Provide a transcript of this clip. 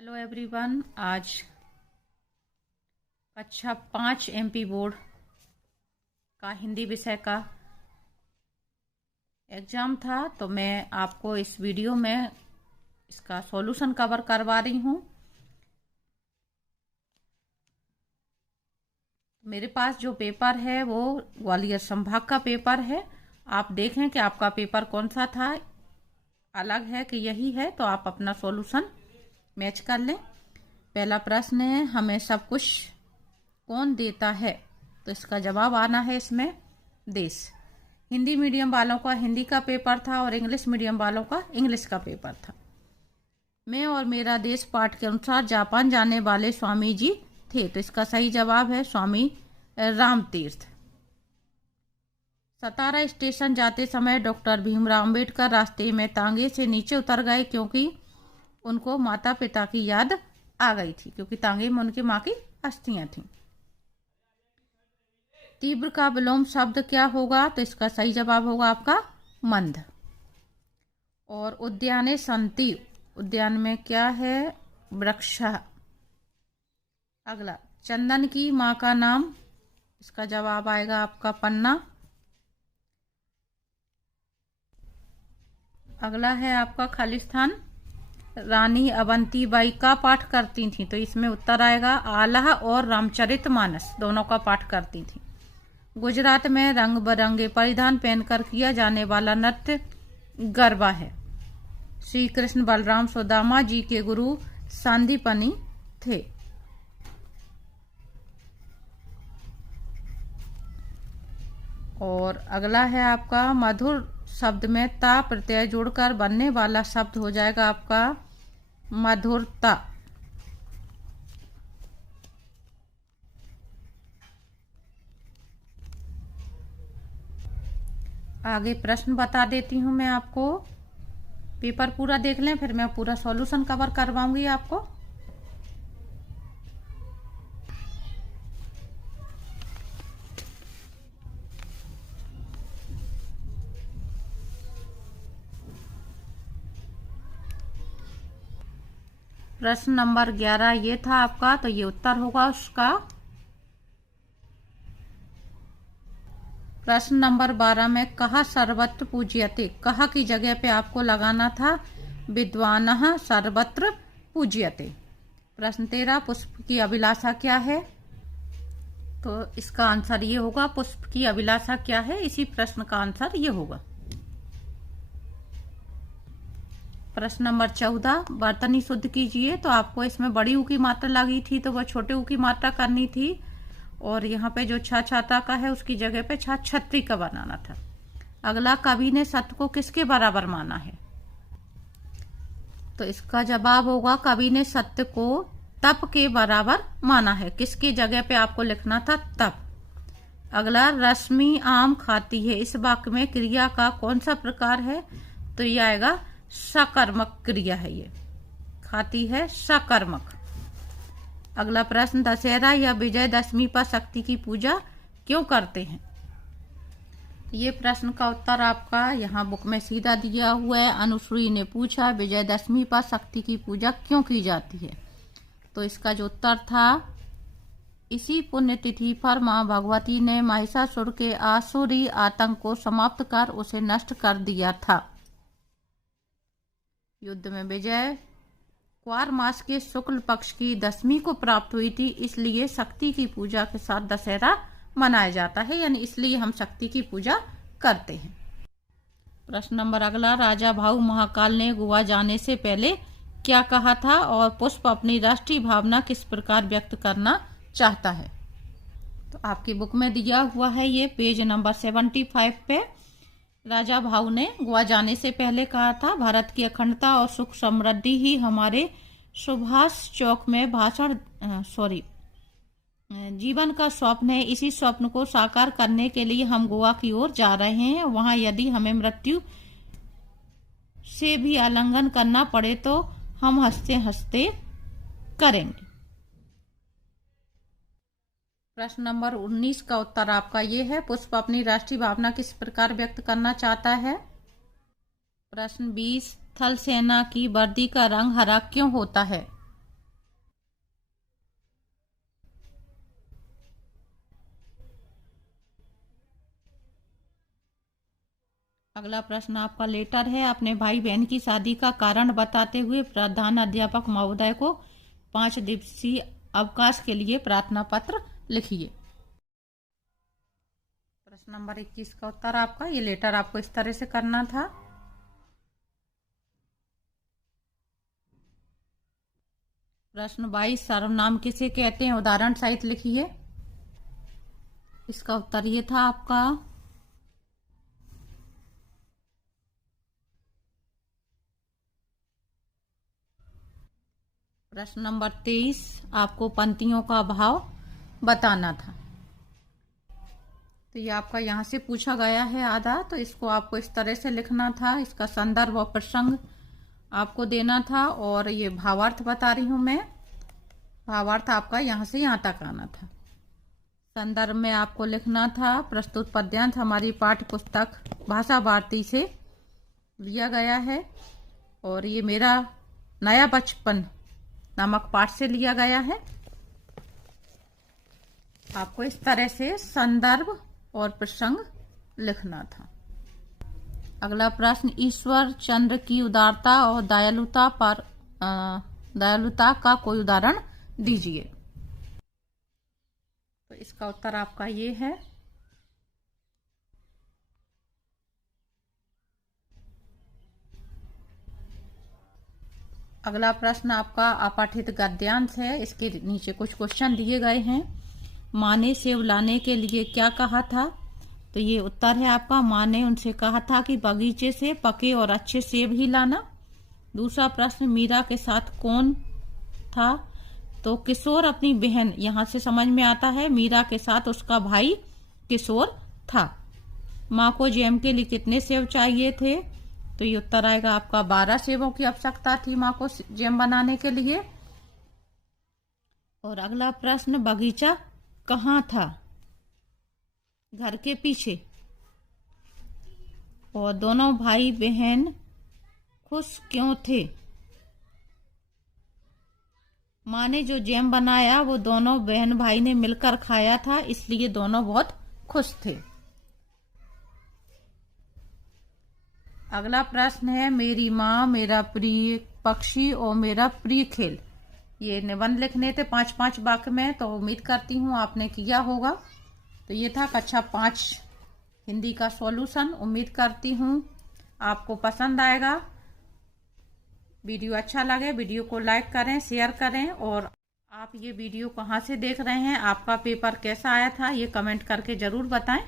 Hello everyone. आज कक्षा 5 MP board का हिंदी विषय का एग्ज़ाम था, तो मैं आपको इस वीडियो में इसका सॉल्यूशन कवर करवा रही हूँ। मेरे पास जो पेपर है वो ग्वालियर संभाग का पेपर है। आप देखें कि आपका पेपर कौन सा था, अलग है कि यही है, तो आप अपना सॉल्यूशन मैच कर लें। पहला प्रश्न है, हमें सब कुछ कौन देता है? तो इसका जवाब आना है इसमें देश। हिंदी मीडियम वालों का हिंदी का पेपर था और इंग्लिश मीडियम वालों का इंग्लिश का पेपर था। मैं और मेरा देश पाठ के अनुसार जापान जाने वाले स्वामी जी थे, तो इसका सही जवाब है स्वामी रामतीर्थ। सतारा स्टेशन जाते समय डॉक्टर भीमराव अंबेडकर रास्ते में तांगे से नीचे उतर गए क्योंकि उनको माता पिता की याद आ गई थी, क्योंकि तांगे में उनकी माँ की अस्थियां थीं। तीव्र का विलोम शब्द क्या होगा? तो इसका सही जवाब होगा आपका मंद। और उद्याने संति, उद्यान में क्या है? वृक्ष। अगला, चंदन की माँ का नाम, इसका जवाब आएगा आपका पन्ना। अगला है आपका खालिस्तान रानी अवंतीबाई का पाठ करती थी, तो इसमें उत्तर आएगा आल्हा और रामचरितमानस दोनों का पाठ करती थी। गुजरात में रंग बिरंगे परिधान पहनकर किया जाने वाला नृत्य गरबा है। श्री कृष्ण बलराम सुदामा जी के गुरु सांदीपनी थे। और अगला है आपका मधुर शब्द में ता प्रत्यय जोड़कर बनने वाला शब्द हो जाएगा आपका मधुरता। आगे प्रश्न बता देती हूं मैं आपको। पेपर पूरा देख लें, फिर मैं पूरा सॉल्यूशन कवर करवाऊंगी आपको। प्रश्न नंबर 11 ये था आपका, तो ये उत्तर होगा उसका। प्रश्न नंबर 12 में कहा सर्वत्र पूज्यते, कहा की जगह पे आपको लगाना था विद्वानः सर्वत्र पूज्यते। प्रश्न 13, पुष्प की अभिलाषा क्या है? तो इसका आंसर ये होगा, पुष्प की अभिलाषा क्या है, इसी प्रश्न का आंसर ये होगा। प्रश्न नंबर 14, बर्तनी शुद्ध कीजिए, तो आपको इसमें बड़ी ऊ की मात्रा लगी थी, तो वह छोटे ऊ की मात्रा करनी थी। और यहाँ पे जो छा छाता का है उसकी जगह पे छा छत्री का बनाना था। अगला, कवि ने सत्य को किसके बराबर माना है? तो इसका जवाब होगा कवि ने सत्य को तप के बराबर माना है। किसकी जगह पे आपको लिखना था? तप। अगला, रश्मि आम खाती है, इस वाक्य में क्रिया का कौन सा प्रकार है? तो ये आएगा सकर्मक क्रिया है, ये खाती है सकर्मक। अगला प्रश्न, दशहरा या विजयदशमी पर शक्ति की पूजा क्यों करते हैं? ये प्रश्न का उत्तर आपका यहाँ बुक में सीधा दिया हुआ है। अनुश्री ने पूछा विजयदशमी पर शक्ति की पूजा क्यों की जाती है? तो इसका जो उत्तर था, इसी पुण्यतिथि पर मां भगवती ने महिषासुर के आसुरी आतंक को समाप्त कर उसे नष्ट कर दिया था। युद्ध में विजय क्वार मास के शुक्ल पक्ष की दशमी को प्राप्त हुई थी, इसलिए शक्ति की पूजा के साथ दशहरा मनाया जाता है, यानी इसलिए हम शक्ति की पूजा करते हैं। प्रश्न नंबर अगला, राजा भाऊ महाकाल ने गोवा जाने से पहले क्या कहा था? और पुष्प अपनी राष्ट्रीय भावना किस प्रकार व्यक्त करना चाहता है? तो आपकी बुक में दिया हुआ है, ये पेज नंबर 75 पे राजा भाऊ ने गोवा जाने से पहले कहा था, भारत की अखंडता और सुख समृद्धि ही हमारे सुभाष चौक में जीवन का स्वप्न है। इसी स्वप्न को साकार करने के लिए हम गोवा की ओर जा रहे हैं। वहां यदि हमें मृत्यु से भी आलिंगन करना पड़े तो हम हंसते हंसते करेंगे। प्रश्न नंबर 19 का उत्तर आपका ये है, पुष्प अपनी राष्ट्रीय भावना किस प्रकार व्यक्त करना चाहता है? प्रश्न 20, थल सेना की वर्दी का रंग हरा क्यों होता है? अगला प्रश्न आपका लेटर है। अपने भाई बहन की शादी का कारण बताते हुए प्रधान अध्यापक महोदय को 5 दिवसीय अवकाश के लिए प्रार्थना पत्र लिखिए। प्रश्न नंबर 21 का उत्तर आपका, ये लेटर आपको इस तरह से करना था। प्रश्न 22 सर्वनाम किसे कहते हैं, उदाहरण सहित लिखिए। इसका उत्तर ये था आपका। प्रश्न नंबर 23 आपको पंक्तियों का भाव बताना था। तो ये आपका यहाँ से पूछा गया है आधा, तो इसको आपको इस तरह से लिखना था। इसका संदर्भ और प्रसंग आपको देना था और ये भावार्थ बता रही हूँ मैं। भावार्थ आपका यहाँ से यहाँ तक आना था। संदर्भ में आपको लिखना था प्रस्तुत पद्यांश हमारी पाठ्य पुस्तक भाषा भारती से लिया गया है और ये मेरा नया बचपन नामक पाठ से लिया गया है। आपको इस तरह से संदर्भ और प्रसंग लिखना था। अगला प्रश्न, ईश्वर चंद्र की उदारता और दयालुता का कोई उदाहरण दीजिए। तो इसका उत्तर आपका ये है। अगला प्रश्न आपका अपाठित गद्यांश है। इसके नीचे कुछ क्वेश्चन दिए गए हैं। माँ ने सेब लाने के लिए क्या कहा था? तो ये उत्तर है आपका, माँ ने उनसे कहा था कि बगीचे से पके और अच्छे सेब ही लाना। दूसरा प्रश्न, मीरा के साथ कौन था? तो किशोर अपनी बहन, यहाँ से समझ में आता है मीरा के साथ उसका भाई किशोर था। माँ को जैम के लिए कितने सेब चाहिए थे? तो ये उत्तर आएगा आपका 12 सेबों की आवश्यकता थी माँ को जैम बनाने के लिए। और अगला प्रश्न, बगीचा कहाँ था? घर के पीछे। और दोनों भाई बहन खुश क्यों थे? माँ ने जो जैम बनाया वो दोनों बहन भाई ने मिलकर खाया था, इसलिए दोनों बहुत खुश थे। अगला प्रश्न है, मेरी माँ, मेरा प्रिय पक्षी और मेरा प्रिय खेल। ये निबंध लिखने थे 5-5 वाक्य में, तो उम्मीद करती हूँ आपने किया होगा। तो ये था कक्षा 5 हिंदी का सॉल्यूशन। उम्मीद करती हूँ आपको पसंद आएगा। वीडियो अच्छा लगे वीडियो को लाइक करें, शेयर करें और आप ये वीडियो कहाँ से देख रहे हैं, आपका पेपर कैसा आया था, ये कमेंट करके ज़रूर बताएं।